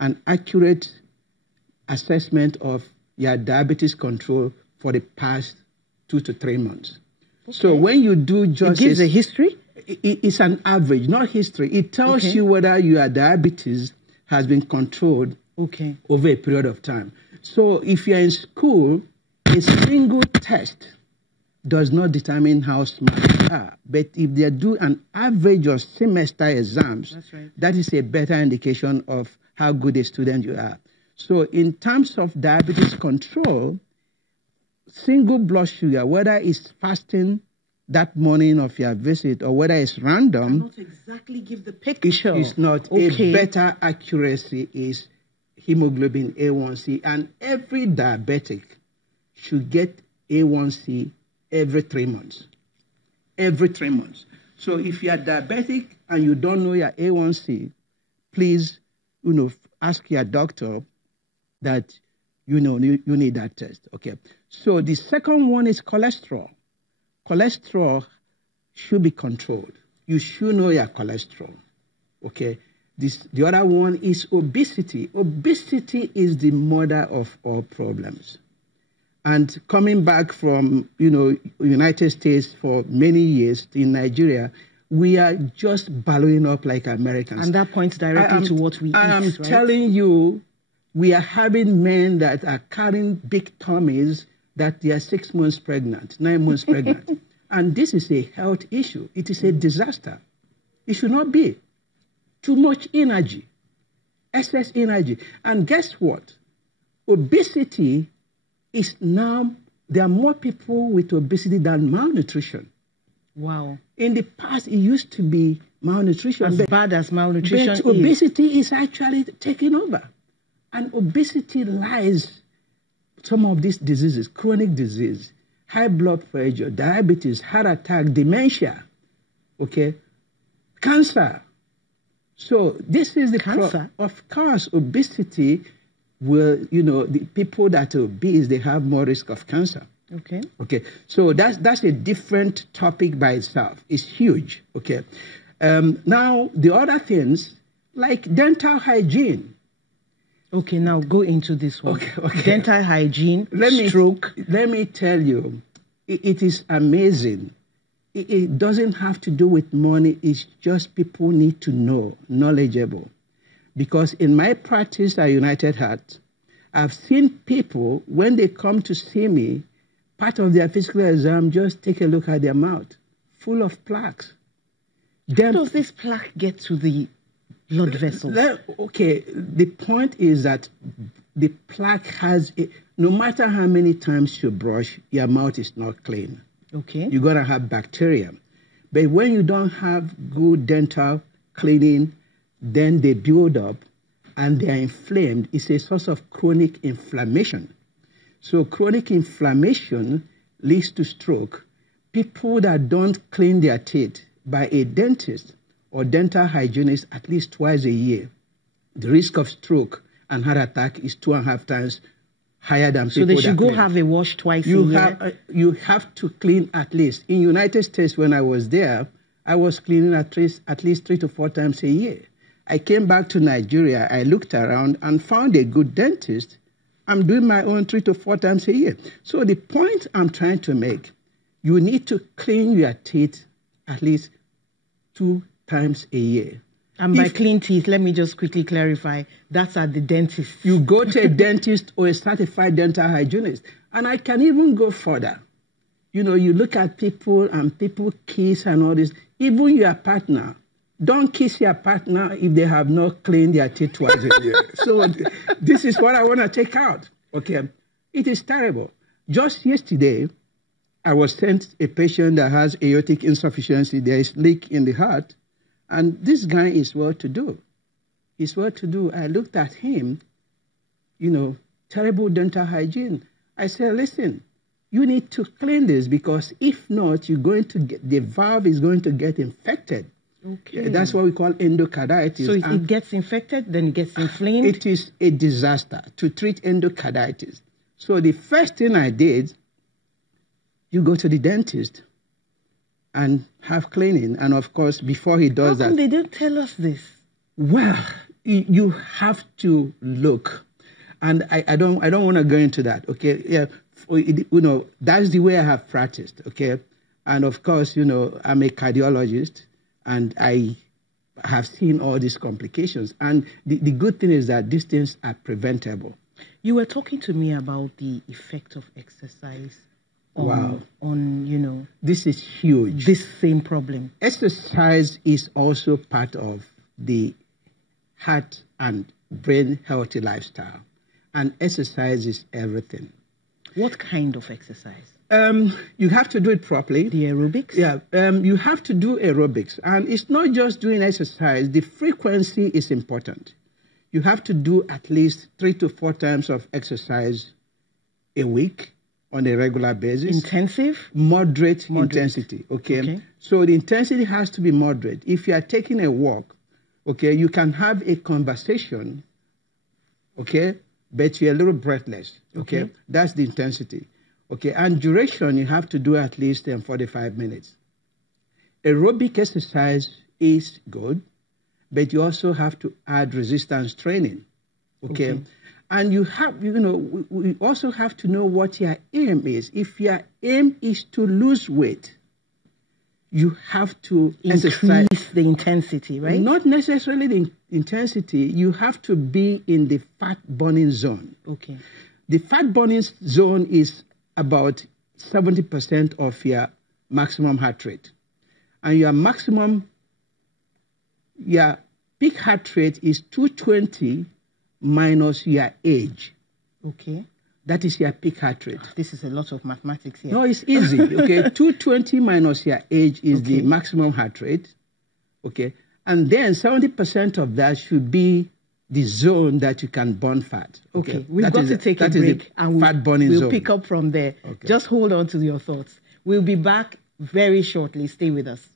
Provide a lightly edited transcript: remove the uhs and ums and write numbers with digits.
an accurate assessment of your diabetes control for the past 2 to 3 months. Okay. So when you do just... It gives a history? It's an average, not history. It tells you whether your diabetes has been controlled over a period of time. So if you're in school, a single test does not determine how smart you are. But if they do an average of semester exams, that is a better indication of how good a student you are. So in terms of diabetes control, single blood sugar, whether it's fasting that morning of your visit or whether it's random, cannot exactly give the picture. It's not. A better accuracy is hemoglobin A1C, and every diabetic should get A1C every 3 months. Every 3 months. So if you are diabetic and you don't know your A1C, please, ask your doctor that you need that test. Okay. So the second one is cholesterol. Cholesterol should be controlled. You should know your cholesterol. Okay. The other one is obesity. Obesity is the mother of all problems. And coming back from, United States for many years in Nigeria, we are just ballowing up like Americans. And that points directly to what we eat, I am right? telling you, we are having men that are carrying big tummies that they are 6 months pregnant, 9 months pregnant. And this is a health issue. It is a disaster. It should not be. Too much energy, excess energy. And guess what? Obesity is now, there are more people with obesity than malnutrition. Wow. In the past, it used to be malnutrition. As bad as malnutrition is. But obesity is actually taking over. And obesity lies some of these diseases, chronic disease, high blood pressure, diabetes, heart attack, dementia, cancer. So this is the cancer. Of course, obesity will, the people that are obese, they have more risk of cancer. Okay. So that's a different topic by itself. It's huge. Okay. Now the other things like dental hygiene. Okay, now go into this one. Okay. Dental hygiene, stroke. Let me tell you, it is amazing. It doesn't have to do with money. It's just people need to know, knowledgeable. Because in my practice at United Heart, I've seen people, when they come to see me, part of their physical exam, just take a look at their mouth, full of plaques. How does this plaque get to the blood vessels? Okay, the point is that the plaque has, no matter how many times you brush, your mouth is not clean. Okay. You're going to have bacteria. But when you don't have good dental cleaning, then they build up and they are inflamed. It's a source of chronic inflammation. So chronic inflammation leads to stroke. People that don't clean their teeth by a dentist or dental hygienist at least twice a year, the risk of stroke and heart attack is 2.5 times higher than people. So they should go have a wash twice a year? You have to clean at least. In United States, when I was there, I was cleaning at least 3 to 4 times a year. I came back to Nigeria, I looked around and found a good dentist. I'm doing my own 3 to 4 times a year. So the point I'm trying to make, you need to clean your teeth at least 2 times a year. And by clean teeth, let me just quickly clarify, that's at the dentist. You go to a dentist or a certified dental hygienist. And I can even go further. You look at people and people kiss and all this. Even your partner, don't kiss your partner if they have not cleaned their teeth twice a year. So this is what I want to take out. Okay. It is terrible. Just yesterday, I was sent a patient that has aortic insufficiency. There is leak in the heart. And this guy is well-to-do. He's well-to-do. I looked at him, terrible dental hygiene. I said, listen, you need to clean this because if not, you're going to get, the valve is going to get infected. Okay. That's what we call endocarditis. So it gets infected, then it gets inflamed? It is a disaster to treat endocarditis. So the first thing I did, you go to the dentist and have cleaning. And of course, before he does How come they don't tell us this? Well, you have to look, and I don't want to go into that. Okay, yeah, that's the way I have practiced. Okay, and of course, I'm a cardiologist, and I have seen all these complications. And the good thing is that these things are preventable. You were talking to me about the effect of exercise on this is huge. This same problem. Exercise is also part of the heart and brain healthy lifestyle, and exercise is everything. What kind of exercise? You have to do it properly. The aerobics? Yeah, you have to do aerobics, and it's not just doing exercise. The frequency is important. You have to do at least 3 to 4 times of exercise a week on a regular basis. Intensive? Moderate intensity, okay? So the intensity has to be moderate. If you are taking a walk, okay, you can have a conversation, okay, but you're a little breathless, okay? That's the intensity, okay? And duration, you have to do at least 45 minutes. Aerobic exercise is good, but you also have to add resistance training, okay? And you have, we also have to know what your aim is. If your aim is to lose weight, you have to increase the intensity, right? Not necessarily the intensity. You have to be in the fat burning zone. Okay. The fat burning zone is about 70% of your maximum heart rate. And your peak heart rate is 220 minus your age. Okay. That is your peak heart rate. This is a lot of mathematics here. No, it's easy. Okay. 220 minus your age is the maximum heart rate. Okay. And then 70% of that should be the zone that you can burn fat. Okay. We've got to take a break, and we'll pick up from there. Okay. Just hold on to your thoughts. We'll be back very shortly. Stay with us.